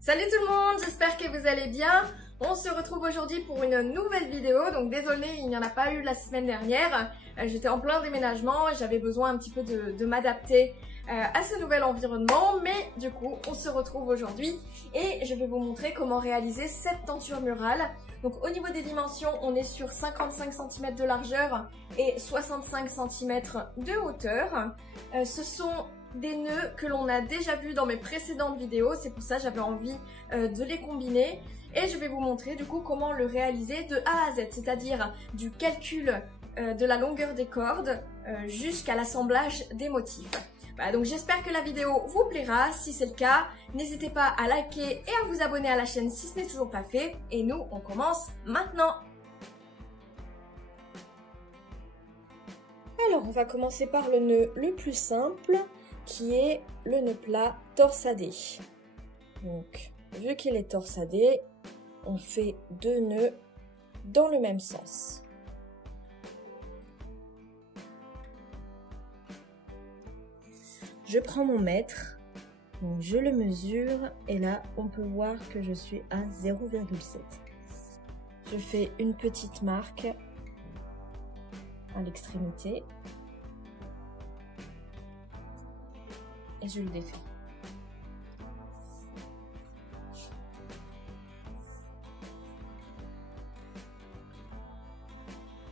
Salut tout le monde, j'espère que vous allez bien. On se retrouve aujourd'hui pour une nouvelle vidéo, donc désolé, il n'y en a pas eu la semaine dernière. J'étais en plein déménagement et j'avais besoin un petit peu de m'adapter à ce nouvel environnement, mais du coup, on se retrouve aujourd'hui et je vais vous montrer comment réaliser cette tenture murale. Donc au niveau des dimensions, on est sur 55 cm de largeur et 65 cm de hauteur. Ce sont des nœuds que l'on a déjà vus dans mes précédentes vidéos, c'est pour ça que j'avais envie de les combiner. Et je vais vous montrer du coup comment le réaliser de A à Z, c'est-à-dire du calcul de la longueur des cordes jusqu'à l'assemblage des motifs. Voilà, donc j'espère que la vidéo vous plaira. Si c'est le cas, n'hésitez pas à liker et à vous abonner à la chaîne si ce n'est toujours pas fait. Et nous, on commence maintenant. Alors, on va commencer par le nœud le plus simple, qui est le nœud plat torsadé. Donc, vu qu'il est torsadé, on fait deux nœuds dans le même sens. Je prends mon mètre, donc je le mesure et là on peut voir que je suis à 0,7. Je fais une petite marque à l'extrémité et je le défais.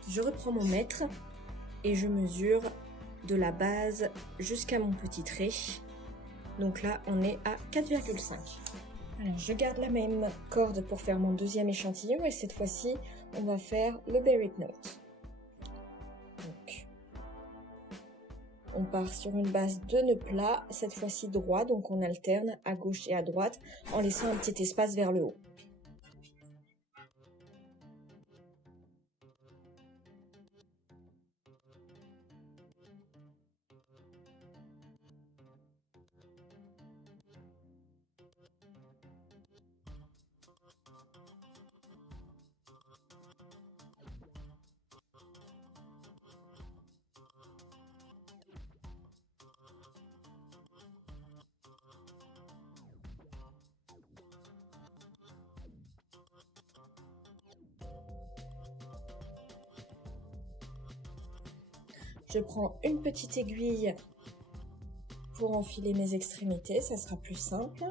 Je reprends mon mètre et je mesure de la base jusqu'à mon petit trait. Donc là, on est à 4,5. Alors, je garde la même corde pour faire mon deuxième échantillon et cette fois-ci, on va faire le Buried Knot. Donc, on part sur une base de nœud plat, cette fois-ci droit, donc on alterne à gauche et à droite en laissant un petit espace vers le haut. Je prends une petite aiguille pour enfiler mes extrémités, ça sera plus simple.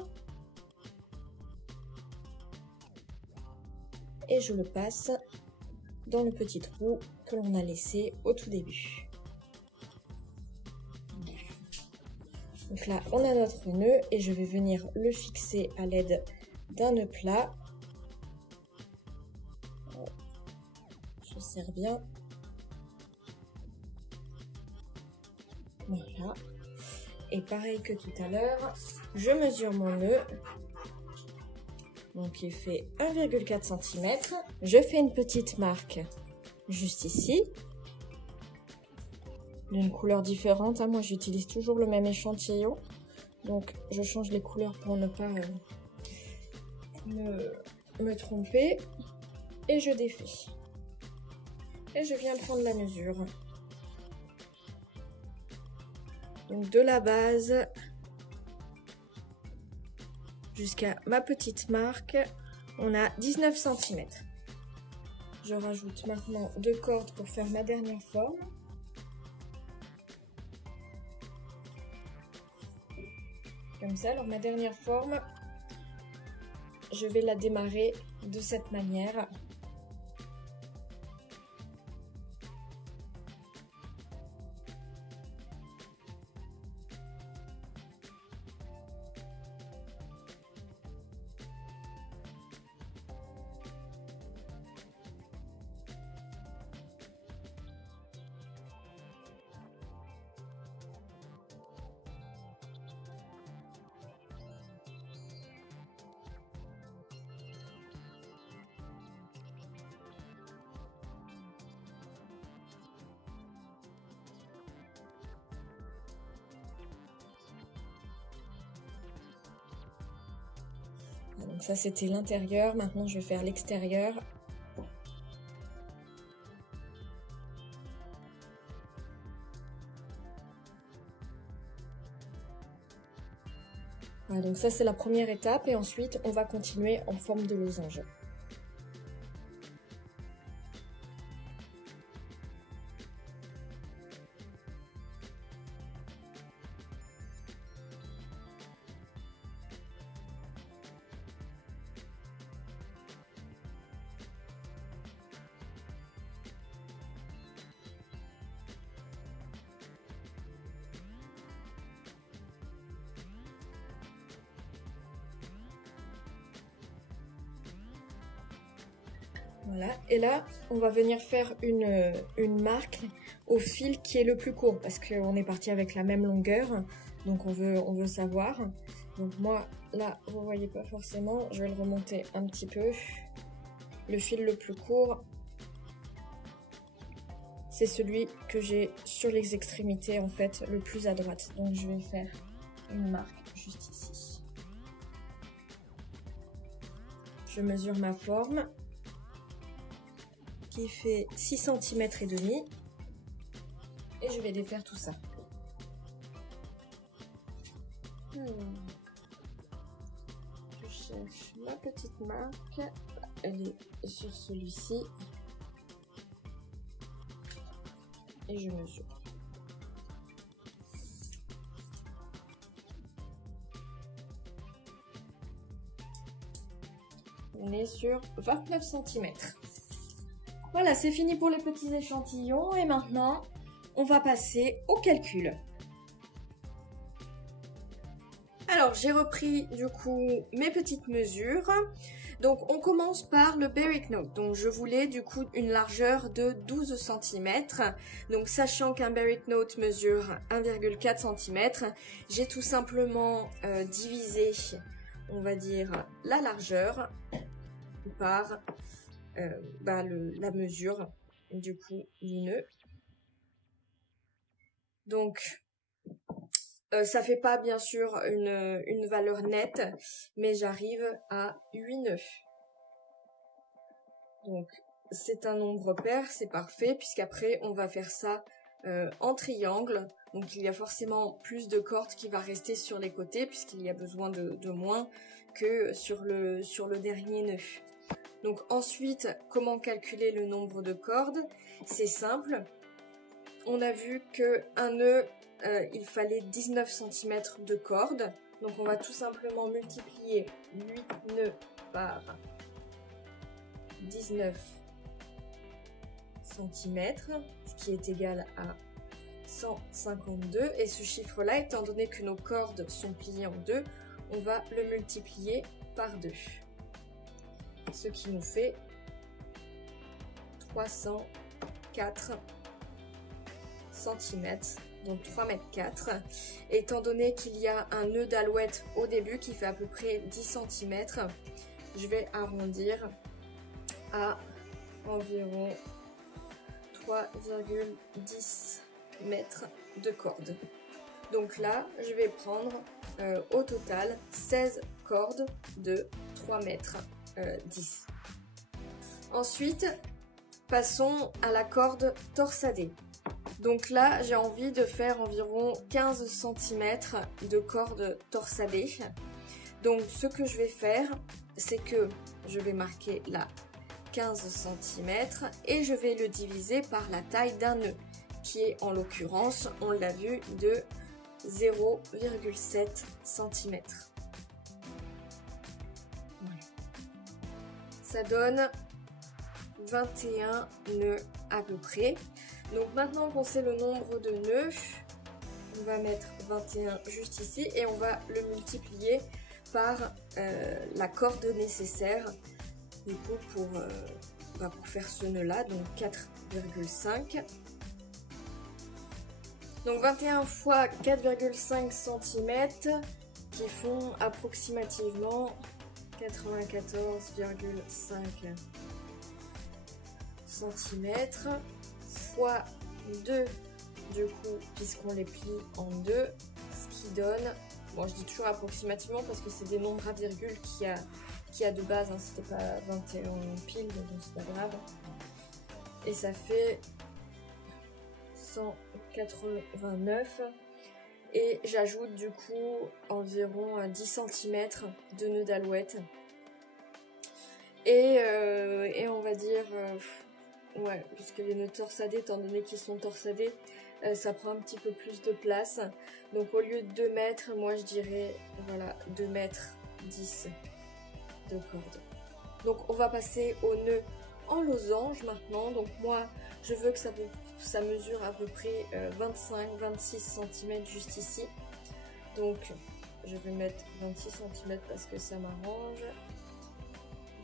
Et je le passe dans le petit trou que l'on a laissé au tout début. Donc là, on a notre nœud et je vais venir le fixer à l'aide d'un nœud plat. Je serre bien. Voilà. Et pareil que tout à l'heure, je mesure mon nœud. Donc il fait 1,4 cm. Je fais une petite marque juste ici. D'une couleur différente. Moi j'utilise toujours le même échantillon. Donc je change les couleurs pour ne pas me tromper. Et je défais. Et je viens prendre la mesure. Donc de la base jusqu'à ma petite marque, on a 19 cm. Je rajoute maintenant deux cordes pour faire ma dernière forme. Comme ça, alors ma dernière forme, je vais la démarrer de cette manière. Donc ça c'était l'intérieur, maintenant je vais faire l'extérieur. Voilà, donc ça c'est la première étape et ensuite on va continuer en forme de losange. Voilà, et là, on va venir faire une marque au fil qui est le plus court, parce qu'on est parti avec la même longueur, donc on veut savoir. Donc moi, là, vous voyez pas forcément, je vais le remonter un petit peu. Le fil le plus court, c'est celui que j'ai sur les extrémités, en fait, le plus à droite. Donc je vais faire une marque juste ici. Je mesure ma forme, qui fait 6 cm et demi, et je vais défaire tout ça. Je cherche ma petite marque, elle est sur celui-ci, et je mesure. On est sur 29 cm. Voilà, c'est fini pour les petits échantillons et maintenant, on va passer au calcul. Alors, j'ai repris du coup mes petites mesures. Donc, on commence par le Barrick Note. Donc, je voulais du coup une largeur de 12 cm. Donc, sachant qu'un Barrick Note mesure 1,4 cm, j'ai tout simplement divisé, on va dire, la largeur par la mesure du coup du nœud. Donc ça fait pas bien sûr une valeur nette, mais j'arrive à 8 nœuds. Donc c'est un nombre pair, c'est parfait, puisqu'après on va faire ça en triangle. Donc il y a forcément plus de cordes qui va rester sur les côtés, puisqu'il y a besoin de moins que sur le dernier nœud. Donc ensuite, comment calculer le nombre de cordes? C'est simple. On a vu qu'un nœud, il fallait 19 cm de cordes. Donc on va tout simplement multiplier 8 nœuds par 19 cm, ce qui est égal à 152. Et ce chiffre-là, étant donné que nos cordes sont pliées en deux, on va le multiplier par 2. Ce qui nous fait 304 cm, donc 3,4 m. Étant donné qu'il y a un nœud d'alouette au début qui fait à peu près 10 cm, je vais arrondir à environ 3,10 mètres de corde. Donc là, je vais prendre au total 16 cordes de 3 mètres 10. Ensuite, passons à la corde torsadée. Donc là, j'ai envie de faire environ 15 cm de corde torsadée. Donc ce que je vais faire, c'est que je vais marquer là 15 cm et je vais le diviser par la taille d'un nœud, qui est en l'occurrence, on l'a vu, de 0,7 cm. Ça donne 21 nœuds à peu près. Donc maintenant qu'on sait le nombre de nœuds, on va mettre 21 juste ici et on va le multiplier par la corde nécessaire du coup pour faire ce nœud là, donc 4,5. Donc 21 fois 4,5 cm qui font approximativement 94,5 cm fois 2 du coup, puisqu'on les plie en deux, ce qui donne, bon je dis toujours approximativement parce que c'est des nombres à virgule qu'il y a de base, hein, c'était pas 21 pile, donc c'est pas grave. Et ça fait 189 Et j'ajoute du coup environ 10 cm de nœud d'alouette. Et on va dire, ouais, puisque les nœuds torsadés, étant donné qu'ils sont torsadés, ça prend un petit peu plus de place. Donc au lieu de 2 mètres, moi je dirais, voilà, 2 mètres 10 de corde. Donc on va passer au nœud en losange maintenant. Donc moi, je veux que ça mesure à peu près 25-26 cm juste ici. Donc je vais mettre 26 cm parce que ça m'arrange.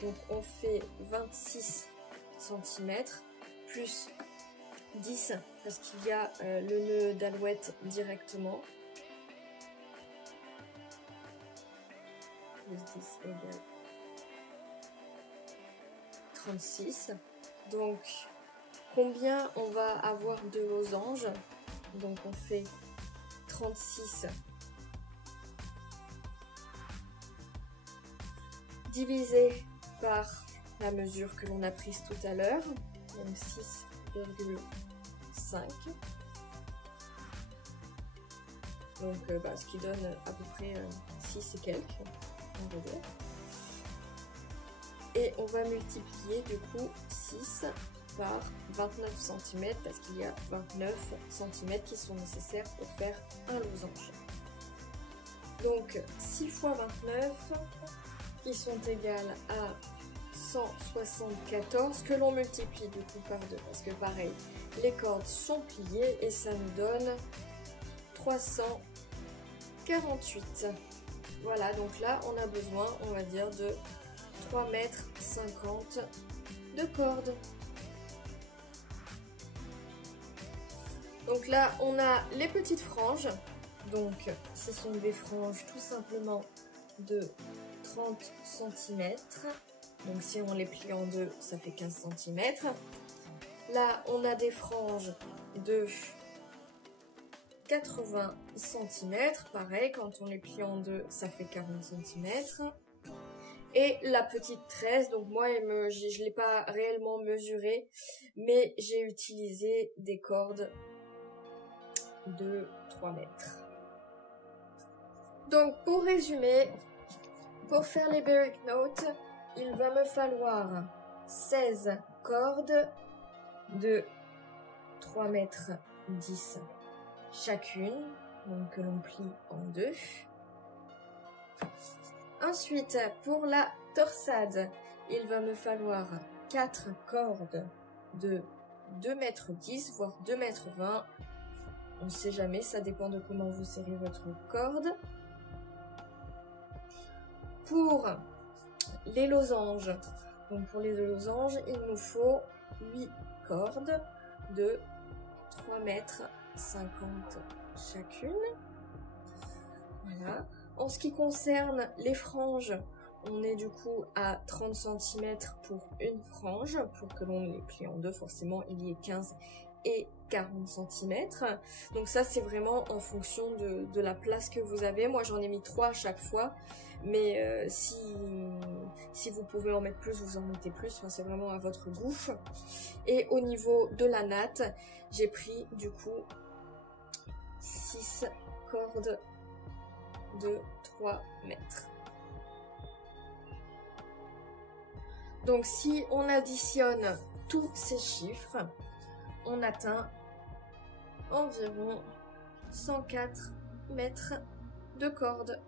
Donc on fait 26 cm plus 10 parce qu'il y a le nœud d'alouette directement. Plus 10 égale 36. Donc combien on va avoir de losanges? Donc on fait 36 divisé par la mesure que l'on a prise tout à l'heure, donc 6,5. Donc ce qui donne à peu près 6 et quelques, on va dire. Et on va multiplier du coup 6 par 29 cm parce qu'il y a 29 cm qui sont nécessaires pour faire un losange. Donc 6 fois 29 qui sont égales à 174 que l'on multiplie du coup par 2 parce que pareil, les cordes sont pliées et ça nous donne 348. Voilà, donc là on a besoin, on va dire, de 3,50 mètres de corde. Donc là on a les petites franges, donc ce sont des franges tout simplement de 30 cm. Donc si on les plie en deux, ça fait 15 cm. Là on a des franges de 80 cm, pareil, quand on les plie en deux, ça fait 40 cm. Et la petite tresse, donc moi je ne l'ai pas réellement mesurée, mais j'ai utilisé des cordes de 3 mètres. Donc pour résumer, pour faire les Beric Notes, il va me falloir 16 cordes de 3 mètres 10 chacune, donc que l'on plie en deux. Ensuite, pour la torsade, il va me falloir 4 cordes de 2 mètres 10, voire 2 mètres 20. On ne sait jamais, ça dépend de comment vous serrez votre corde. Pour les losanges, donc pour les losanges, il nous faut 8 cordes de 3 mètres 50 chacune. Voilà. En ce qui concerne les franges, on est du coup à 30 cm pour une frange, pour que l'on les plie en deux, forcément il y ait 15 et 40 cm. Donc ça c'est vraiment en fonction de la place que vous avez. Moi j'en ai mis 3 à chaque fois, mais si vous pouvez en mettre plus, vous en mettez plus, enfin, c'est vraiment à votre goût. Et au niveau de la natte, j'ai pris du coup 6 cordes de 3 mètres. Donc si on additionne tous ces chiffres, on atteint environ 104 mètres de corde.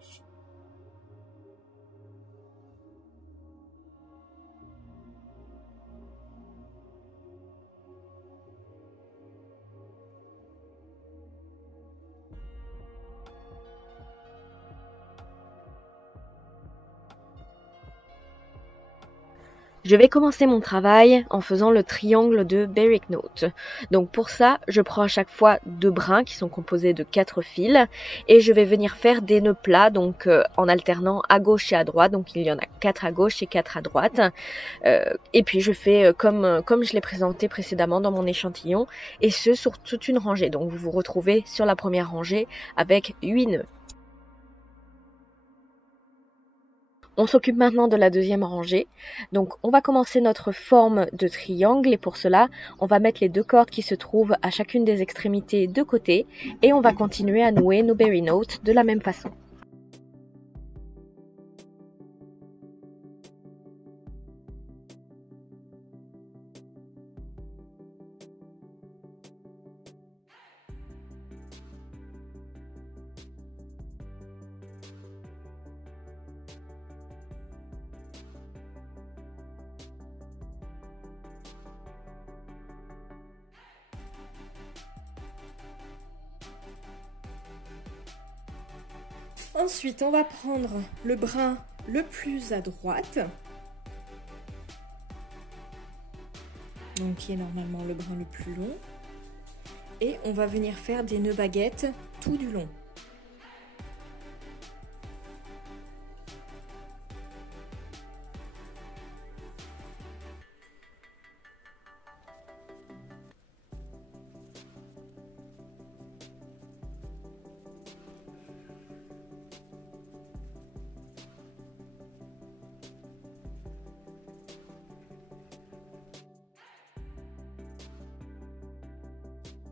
Je vais commencer mon travail en faisant le triangle de Beric Note. Donc pour ça, je prends à chaque fois 2 brins qui sont composés de 4 fils et je vais venir faire des nœuds plats, donc en alternant à gauche et à droite. Donc il y en a 4 à gauche et 4 à droite. Et puis je fais comme je l'ai présenté précédemment dans mon échantillon, et ce sur toute une rangée. Donc vous vous retrouvez sur la première rangée avec 8 nœuds. On s'occupe maintenant de la deuxième rangée. Donc on va commencer notre forme de triangle et pour cela, on va mettre les 2 cordes qui se trouvent à chacune des extrémités de côté et on va continuer à nouer nos berry notes de la même façon. Ensuite, on va prendre le brin le plus à droite, donc qui est normalement le brin le plus long, et on va venir faire des nœuds baguettes tout du long.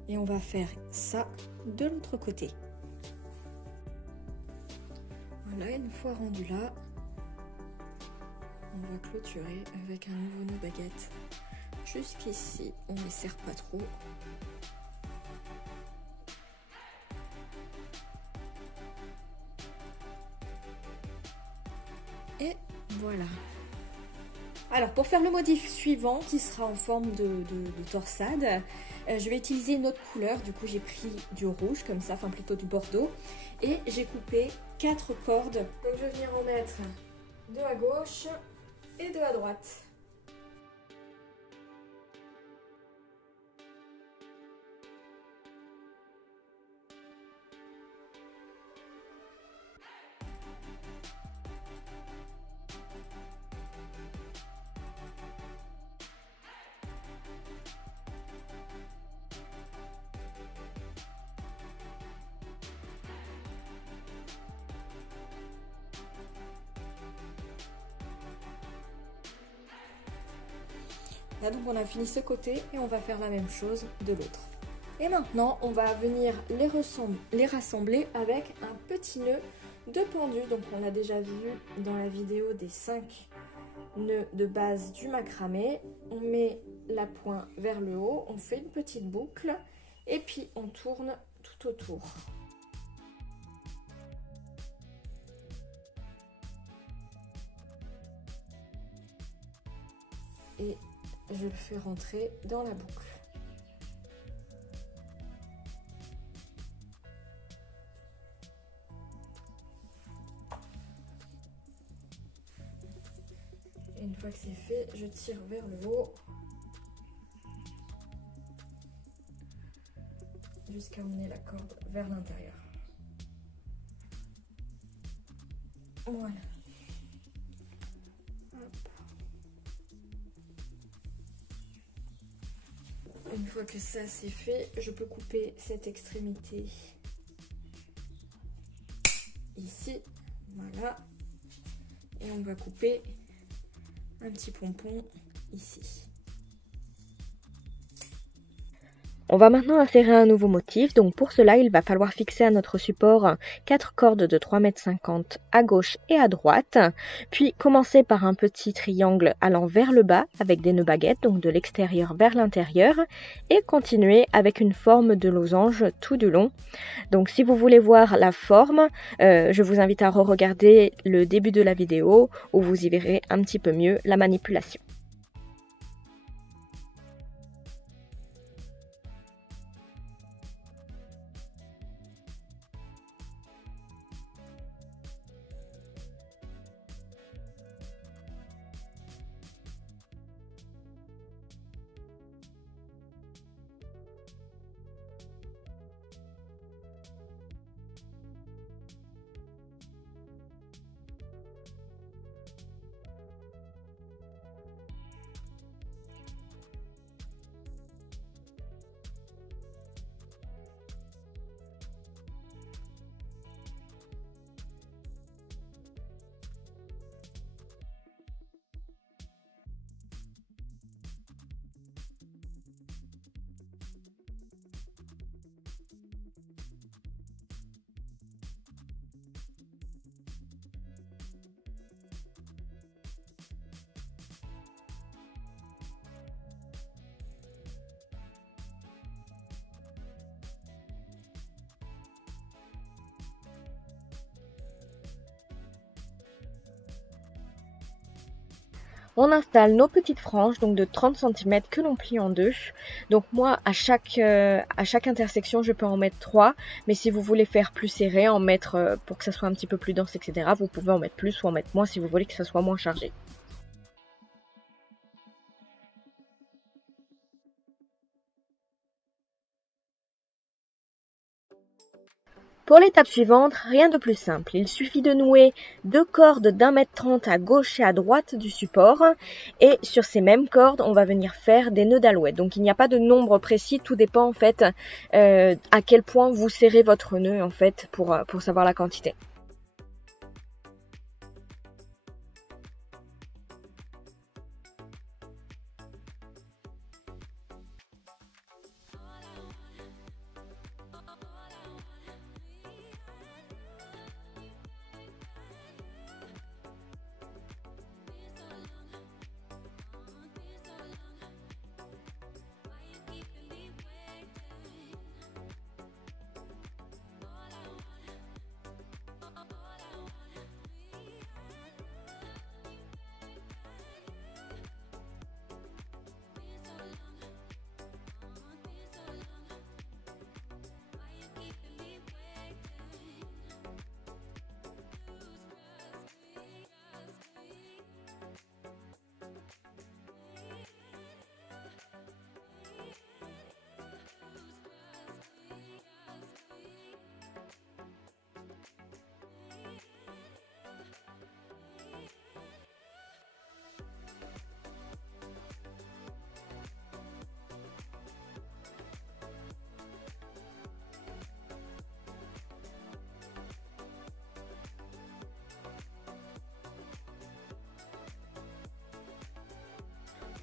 Et on va faire ça de l'autre côté. Voilà, une fois rendu là, on va clôturer avec un nouveau nœud baguette. Jusqu'ici, on ne les serre pas trop. Et voilà. Alors pour faire le motif suivant qui sera en forme de torsade, je vais utiliser une autre couleur. Du coup j'ai pris du rouge comme ça, enfin plutôt du bordeaux, et j'ai coupé 4 cordes. Donc je vais venir en mettre 2 à gauche et 2 à droite. Là donc on a fini ce côté et on va faire la même chose de l'autre. Et maintenant on va venir les rassembler avec un petit nœud de pendu. Donc on l'a déjà vu dans la vidéo des 5 nœuds de base du macramé. On met la pointe vers le haut, on fait une petite boucle et puis on tourne tout autour. Et je le fais rentrer dans la boucle. Et une fois que c'est fait, je tire vers le haut jusqu'à emmener la corde vers l'intérieur. Voilà. Une fois que ça c'est fait, je peux couper cette extrémité ici, voilà, et on va couper un petit pompon ici. On va maintenant insérer un nouveau motif, donc pour cela il va falloir fixer à notre support 4 cordes de 3,50 m à gauche et à droite, puis commencer par un petit triangle allant vers le bas avec des nœuds baguettes, donc de l'extérieur vers l'intérieur, et continuer avec une forme de losange tout du long. Donc si vous voulez voir la forme, je vous invite à re-regarder le début de la vidéo où vous y verrez un petit peu mieux la manipulation. On installe nos petites franges donc de 30 cm que l'on plie en deux. Donc moi à chaque intersection je peux en mettre 3, mais si vous voulez faire plus serré, en mettre pour que ça soit un petit peu plus dense, etc., vous pouvez en mettre plus ou en mettre moins si vous voulez que ça soit moins chargé. Pour l'étape suivante, rien de plus simple. Il suffit de nouer 2 cordes d'1,30 m à gauche et à droite du support. Et sur ces mêmes cordes, on va venir faire des nœuds d'alouette. Donc il n'y a pas de nombre précis, tout dépend en fait à quel point vous serrez votre nœud en fait pour savoir la quantité.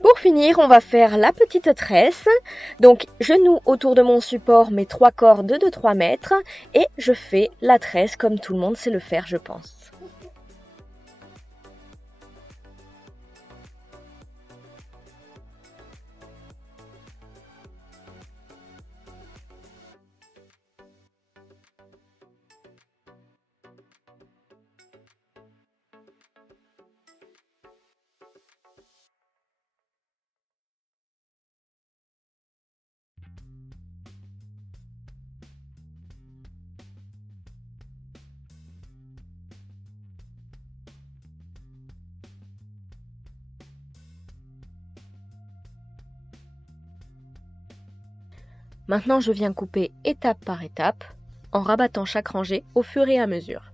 Pour finir, on va faire la petite tresse. Donc, je noue autour de mon support mes 3 cordes de 3 mètres et je fais la tresse comme tout le monde sait le faire, je pense. Maintenant, je viens couper étape par étape en rabattant chaque rangée au fur et à mesure.